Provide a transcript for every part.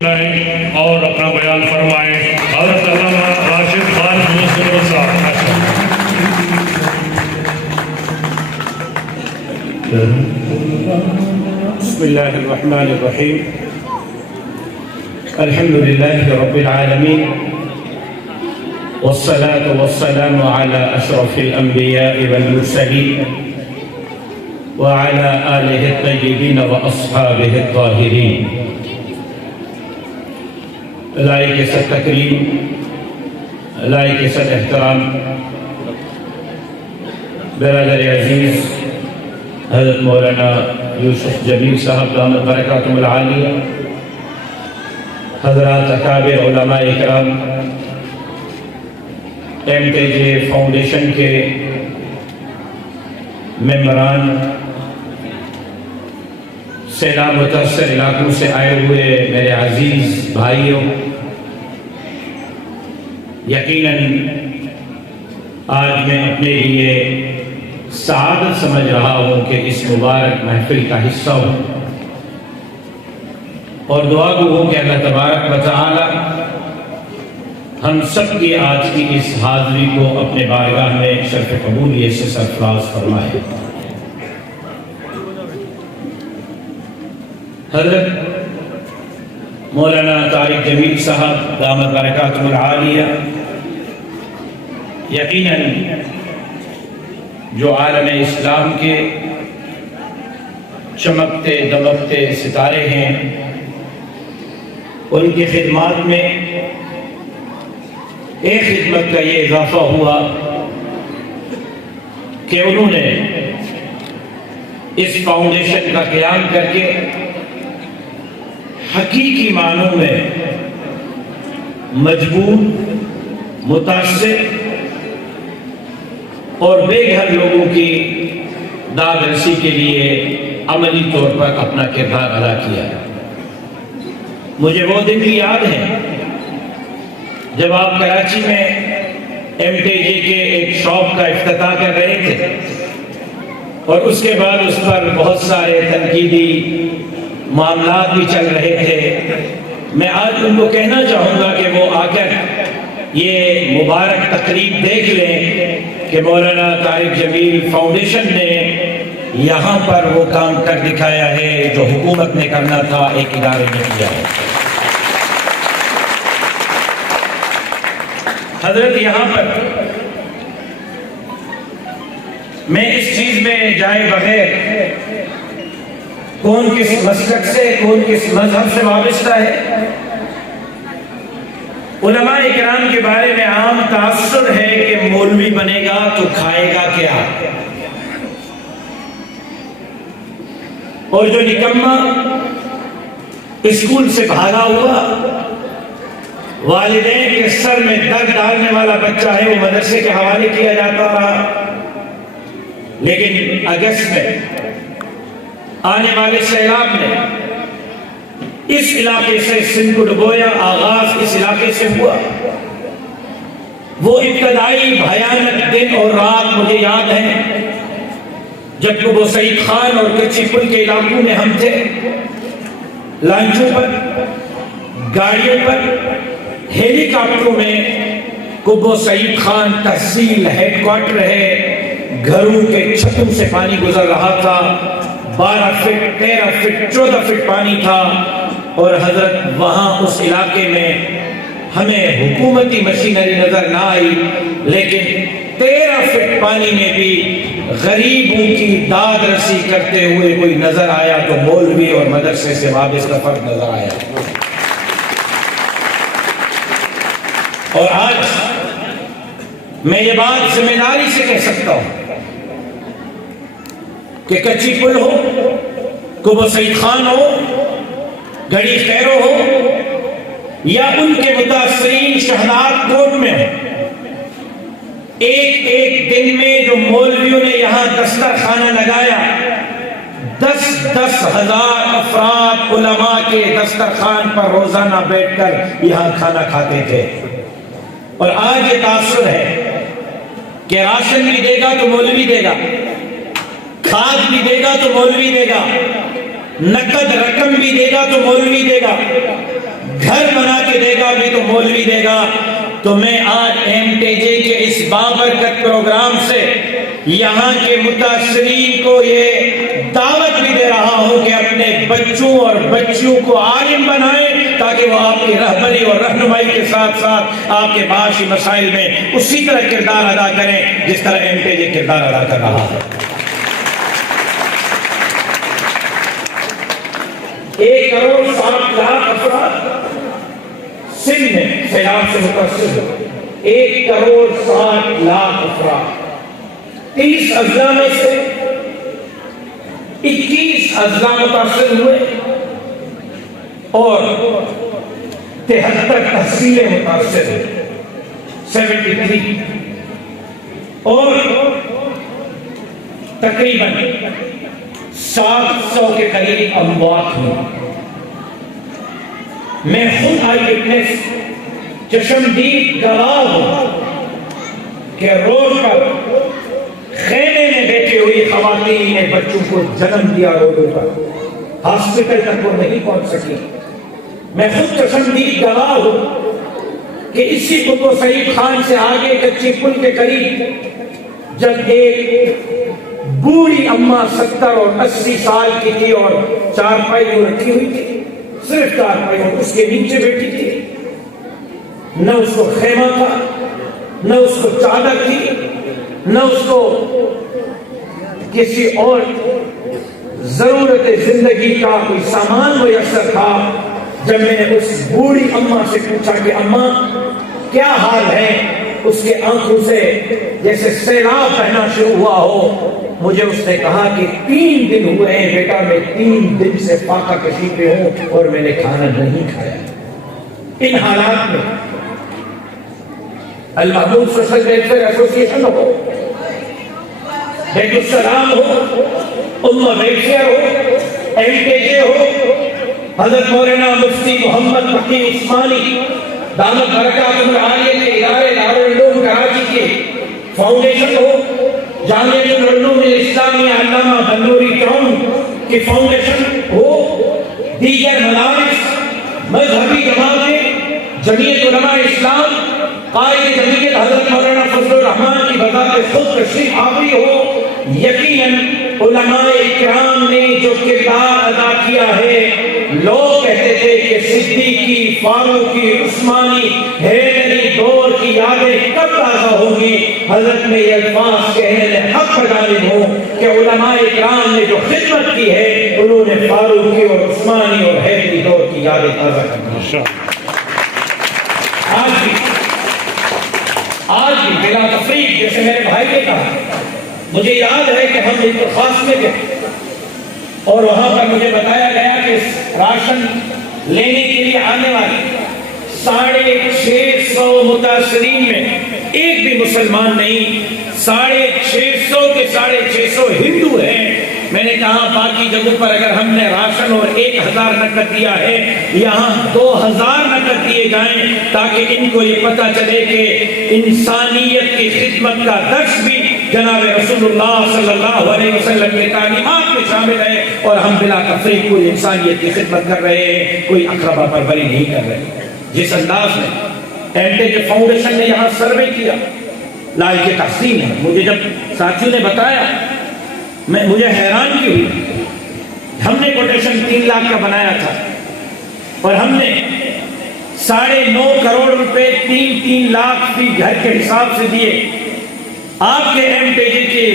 اور اپنا بیان فرمائیں حضرت علامہ راشد خان یوسف صاحب. بسم الله الرحمن الرحيم. الحمد لله رب العالمين والصلاة والسلام على أشرف الأنبياء والمرسلين وعلى آله الطيبين وأصحابه الطاهرين. لائق صد تکریم، لائق صد احترام برادر عزیز حضرت مولانا یوسف جمیل صاحب دامت برکاتہم العالیہ، حضرات اکابر علماء اکرام، MTJ فاؤنڈیشن کے ممبران، سیلاب متاثر علاقوں سے آئے ہوئے میرے عزیز بھائیوں، یقیناً آج میں اپنے لیے سعادت سمجھ رہا ہوں کہ اس مبارک محفل کا حصہ ہوں، اور دعا گو ہوں کہ اللہ تبارک و تعالی ہم سب کی آج کی اس حاضری کو اپنے بارگاہ میں شرف قبولیت سے سرفراز فرمائے. حضرت مولانا طارق جمیل صاحب دامت برکاتہم العالیہ یقیناً جو عالم اسلام کے چمکتے دمکتے ستارے ہیں، ان کی خدمات میں ایک خدمت کا یہ اضافہ ہوا کہ انہوں نے اس فاؤنڈیشن کا قیام کر کے حقیقی معنوں میں مجبور، متاثر اور بے گھر لوگوں کی داد رسی کے لیے عملی طور پر اپنا کردار ادا کیا. مجھے وہ دن بھی یاد ہے جب آپ کراچی میں MTJ کے ایک شاپ کا افتتاح کر رہے تھے، اور اس کے بعد اس پر بہت سارے تنقیدی معاملات بھی چل رہے تھے. میں آج ان کو کہنا چاہوں گا کہ وہ آ کر یہ مبارک تقریب دیکھ لیں کہ مولانا طارق جمیل فاؤنڈیشن نے یہاں پر وہ کام کر دکھایا ہے جو حکومت نے کرنا تھا، ایک ادارے نے کیا ہے. حضرت یہاں پر میں اس چیز میں جائے بغیر کون کس مسلک سے، کون کس مذہب سے وابستہ ہے، علماء اکرام کے بارے میں عام تاثر ہے کہ مولوی بنے گا تو کھائے گا کیا، اور جو نکمہ اسکول سے بھاگا ہوا والدین کے سر میں درد ڈالنے والا بچہ ہے، وہ مدرسے کے حوالے کیا جاتا رہا. لیکن اگست میں آنے والے سیلاب نے اس علاقے سے سندھ کو ڈبویا. آغاز اس علاقے سے ہوا. وہ ابتدائی بھیانک دن اور رات مجھے یاد ہیں جب قبو سعید خان اور کچی پل کے علاقوں میں ہم تھے، لانچوں پر، گاڑیوں پر، ہیلی کاپٹروں میں. قبو سعید خان تحصیل ہیڈ کوارٹر ہے، گھروں کے چھتوں سے پانی گزر رہا تھا. 12 فٹ 13 فٹ 14 فٹ پانی تھا، اور حضرت وہاں اس علاقے میں ہمیں حکومتی مشینری نظر نہ آئی، لیکن 13 فٹ پانی میں بھی غریبوں کی داد رسی کرتے ہوئے کوئی نظر آیا تو مولوی اور مدرسے سے وابستہ فرد نظر آیا. اور آج میں یہ بات ذمہ داری سے کہہ سکتا ہوں کہ کچی پل ہو، قبو سعید خان ہو، گھڑی خیرو ہو، یا ان کے متاثرین شہداد کوٹ میں ہو، ایک ایک دن میں جو مولویوں نے یہاں دسترخوانہ لگایا، 10,000 افراد علماء کے دسترخوان پر روزانہ بیٹھ کر یہاں کھانا کھاتے تھے. اور آج یہ تاثر ہے کہ راشن بھی دے گا تو مولوی دے گا، کھاد بھی دے گا تو مولوی دے گا، نقد رقم بھی دے گا تو مولوی دے گا، تو مولوی دے گا. تو میں آج MTJ کے اس بابرکت پروگرام سے یہاں کے متاثرین کو یہ دعوت بھی دے رہا ہوں کہ اپنے بچوں اور بچیوں کو عالم بنائیں تاکہ وہ آپ کی رہبری اور رہنمائی کے ساتھ ساتھ آپ کے معاشی مسائل میں اسی طرح کردار ادا کریں جس طرح MTJ کردار ادا کر رہا ہے. 1,60,00,000 افراد سندھ میں سیلاب سے متاثر ہوئے. 1,60,00,000 افراد. 30 اضلاع میں سے 21 اضلاع متاثر ہوئے اور 73 تحصیلیں متاثر ہوئے. 73 اور تقریباً 700 کے قریب اموات ہوئے. میں خود آئی وٹنس چشمدید گواہ ہوں کہ روڈ پر خیمے میں بیٹھی ہوئی خواتین نے بچوں کو جنم دیا روڈوں پر. ہاسپٹل تک وہ نہیں پہنچ سکی. میں خود چشمدید گواہ ہوں کہ اسی قطب سعید خان سے آگے کچی پل کے قریب جب ایک بوڑھی اماں 70 اور 80 سال کی تھی اور چارپائی جو رکھی ہوئی تھی, صرف چارپائی, اور اس کے نیچے بیٹھی تھی. نہ اس کو خیمہ تھا, نہ اس کو چادر تھی, نہ اس کو کسی اور ضرورت زندگی کا کوئی سامان میسر تھا. جب میں نے اس بوڑھی اماں سے پوچھا کہ اماں کیا حال ہے, اس کے آنکھوں سے جیسے سیلاب بہنا شروع ہوا ہو. مجھے اس نے کہا کہ 3 دن ہوئے ہیں بیٹا, میں 3 دن سے فاقہ کشی پہ ہوں اور میں نے کھانا نہیں کھایا. ان حالات میں المحمود سوشل ویلفیئر ایسوسی ایشن ہو, بیت السلام ہو, امہ ویلفیئر ہو, MTJ ہو, حضرت مولانا مفتی محمد تقی عثمانی دامت برکاتہ العالیہ کے ادارے دارالعلوم کراچی کے فاؤنڈیشن ہو, جامعۃ العلوم الاسلامیہ علامہ بنوری ٹاؤن کی فاؤنڈیشن ہو, دیگر مدارس, مذہبی جماعتیں, جمعیت علماء اسلام, قائد جمعیت حضرت مولانا فضل الرحمان کی بذات خود تشریف آوری ہو. یقیناً علماء اکرام نے جو کردار ادا کیا ہے, لوگ کہتے تھے کہ صدیقی, فاروقی, عثمانی, حیدری دور کی یادیں کب تازہ ہوگی. حضرت میں یہ الفاظ کہنے میں حق پر غالب ہوں کہ علماء اکرام نے جو خدمت کی ہے انہوں نے فاروقی اور عثمانی اور حیدری دور کی یادیں تازہ کی. آج بھی بلا تفریق, جیسے میرے بھائی نے کہا, مجھے یاد ہے کہ ہم ایک خاص میں گئے اور وہاں پر مجھے بتایا گیا کہ راشن لینے کے لیے آنے والے 650 متاثرین میں ایک بھی مسلمان نہیں. 650 کے 650 ہندو ہیں. میں نے کہا باقی جگہوں پر اگر ہم نے راشن اور 1000 نقد دیا ہے, یہاں 2000 نقد دیے جائیں تاکہ ان کو یہ پتہ چلے کہ انسانیت کی خدمت کا درس بھی جناب رسول اللہ صلی اللہ علیہ وسلم کے تعلیمات میں شامل ہے اور ہم بلا تفریق پوری انسانیت کی خدمت کر رہے ہیں, کوئی اقربا پروری نہیں کر رہے. جس انداز میں MTJ فاؤنڈیشن نے یہاں سروے کیا, لائق تحسین ہے. مجھے جب ساتھی نے بتایا مجھے حیران کی ہوئی. ہم نے کوٹیشن 3 لاکھ کا بنایا تھا اور ہم نے 9.5 کروڑ روپے 3 لاکھ فی گھر کے حساب سے دیے. آپ کے MTJ کی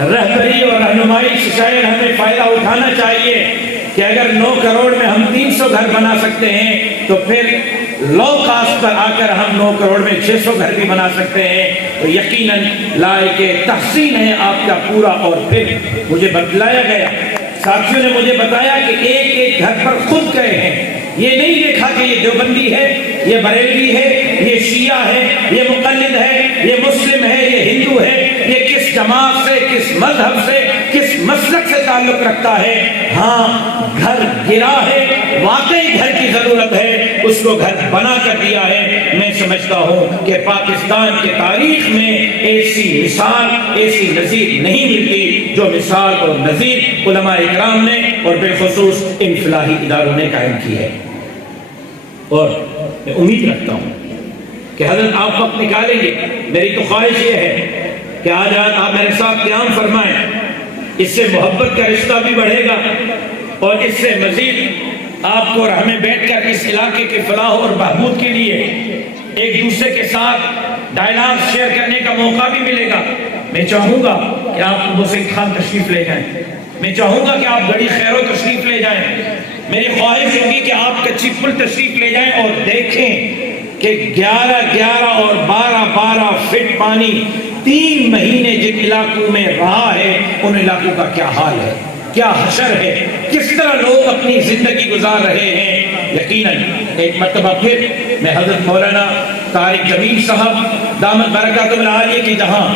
رہبری اور رہنمائی سے شاید ہمیں فائدہ اٹھانا چاہیے کہ اگر 9 کروڑ میں ہم 300 گھر بنا سکتے ہیں تو پھر لو کاسٹ پر آ کر ہم 9 کروڑ میں 600 گھر بھی بنا سکتے ہیں. تو یقیناً لائق تحسین ہے آپ کا پورا. اور پھر مجھے بتلایا گیا, ساتھیوں نے مجھے بتایا کہ ایک گھر پر خود گئے ہیں. یہ نہیں دیکھا کہ یہ دیوبندی ہے, یہ بریلوی ہے, یہ شیعہ ہے, یہ مقلد ہے, یہ مسلم ہے, یہ ہندو ہے, یہ کس جماعت سے, کس مذہب سے, کس مسلک سے تعلق رکھتا ہے. ہاں گھر گرا ہے, واقعی گھر کی ضرورت ہے, اس کو گھر بنا کر دیا ہے. میں سمجھتا ہوں کہ پاکستان کے تاریخ میں ایسی مثال, ایسی نظیر نہیں ملتی جو مثال اور نظیر علماء اکرام نے اور بالخصوص ان فلاحی اداروں نے قائم کی ہے. اور میں امید رکھتا ہوں کہ حضرت آپ وقت نکالیں گے. میری تو خواہش یہ ہے کہ آج آپ میرے ساتھ قیام فرمائیں. اس سے محبت کا رشتہ بھی بڑھے گا اور اس سے مزید آپ کو اور ہمیں بیٹھ کر اس علاقے کے فلاح اور بہبود کے لیے ایک دوسرے کے ساتھ ڈائلاگ شیئر کرنے کا موقع بھی ملے گا. میں چاہوں گا کہ آپ ابو سعید خان تشریف لے جائیں. میں چاہوں گا کہ آپ گڑی خیرو تشریف لے جائیں. میری خواہش ہوگی کہ آپ کچی پل تشریف لے جائیں اور دیکھیں کہ 11 اور 12 فٹ پانی 3 مہینے جن علاقوں میں رہا ہے ان علاقوں کا کیا حال ہے, کیا حشر ہے, کس طرح لوگ اپنی زندگی گزار رہے ہیں. یقیناً ایک مرتبہ پھر میں حضرت مولانا طارق جمیل صاحب دامت برکاتہ العالیہ کی جہاں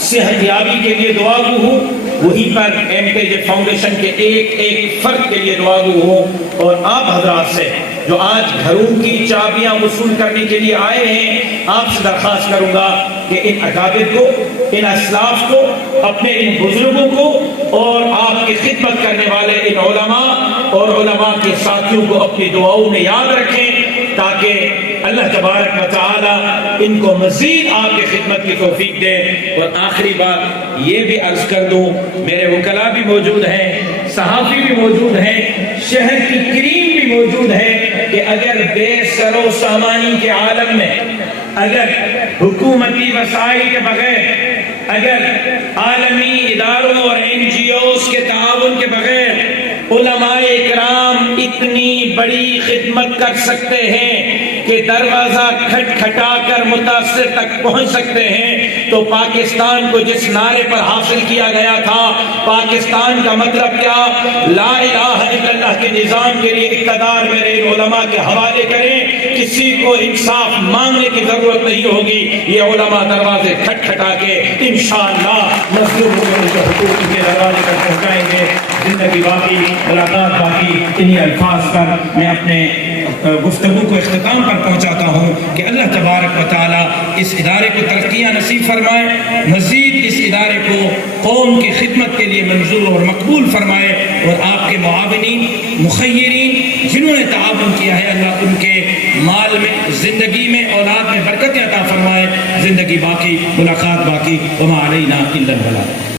صحت یابی کے لیے دعا گو ہوں, وہیں پر MKJ فاؤنڈیشن کے ایک فرد کے لیے دعا گو ہوں. اور آپ حضرات سے جو آج گھروں کی چابیاں وصول کرنے کے لیے آئے ہیں, آپ سے درخواست کروں گا کہ ان اکابر کو, ان اسلاف کو, اپنے ان بزرگوں کو اور آپ کی خدمت کرنے والے ان علماء اور علماء کے ساتھیوں کو اپنی دعاؤں میں یاد رکھیں تاکہ اللہ تبارک و تعالی ان کو مزید آپ کی خدمت کی توفیق دے. اور آخری بات یہ بھی عرض کر دوں, میرے وکلاء بھی موجود ہیں, صحافی بھی موجود ہیں, شہر کی کریم بھی موجود ہے کہ اگر بے سر و سامانی کے عالم میں, اگر حکومتی وسائل کے بغیر, اگر عالمی اداروں اور NGOs کے تعاون کے بغیر علماء اکرام اتنی بڑی خدمت کر سکتے ہیں کہ دروازہ کھٹکھٹا کر متاثر تک پہنچ سکتے ہیں, تو پاکستان کو جس نعرے پر حاصل کیا گیا تھا, پاکستان کا مطلب کیا, لا الہ الا اللہ کے نظام کے لیے اقتدار میرے علماء کے حوالے کریں. کسی کو انصاف مانگنے کی ضرورت نہیں ہوگی, یہ علماء دروازے کھٹکھٹا کے انشاءاللہ مظلوموں کو ان کے حقوق کے دروازے تک پہنچائیں گے. زندگی باقی, ملاقات باقی. انہی الفاظ پر میں اپنے گفتگو کو اختتام پر پہنچاتا ہوں کہ اللہ تبارک و تعالی اس ادارے کو ترقیاں نصیب فرمائے, مزید اس ادارے کو قوم کی خدمت کے لیے منظور اور مقبول فرمائے, اور آپ کے معاونین, مخیرین جنہوں نے تعاون کیا ہے, اللہ ان کے مال میں, زندگی میں, اولاد میں برکت عطا فرمائے. زندگی باقی, ملاقات باقی. وما علینا الا البلاغ.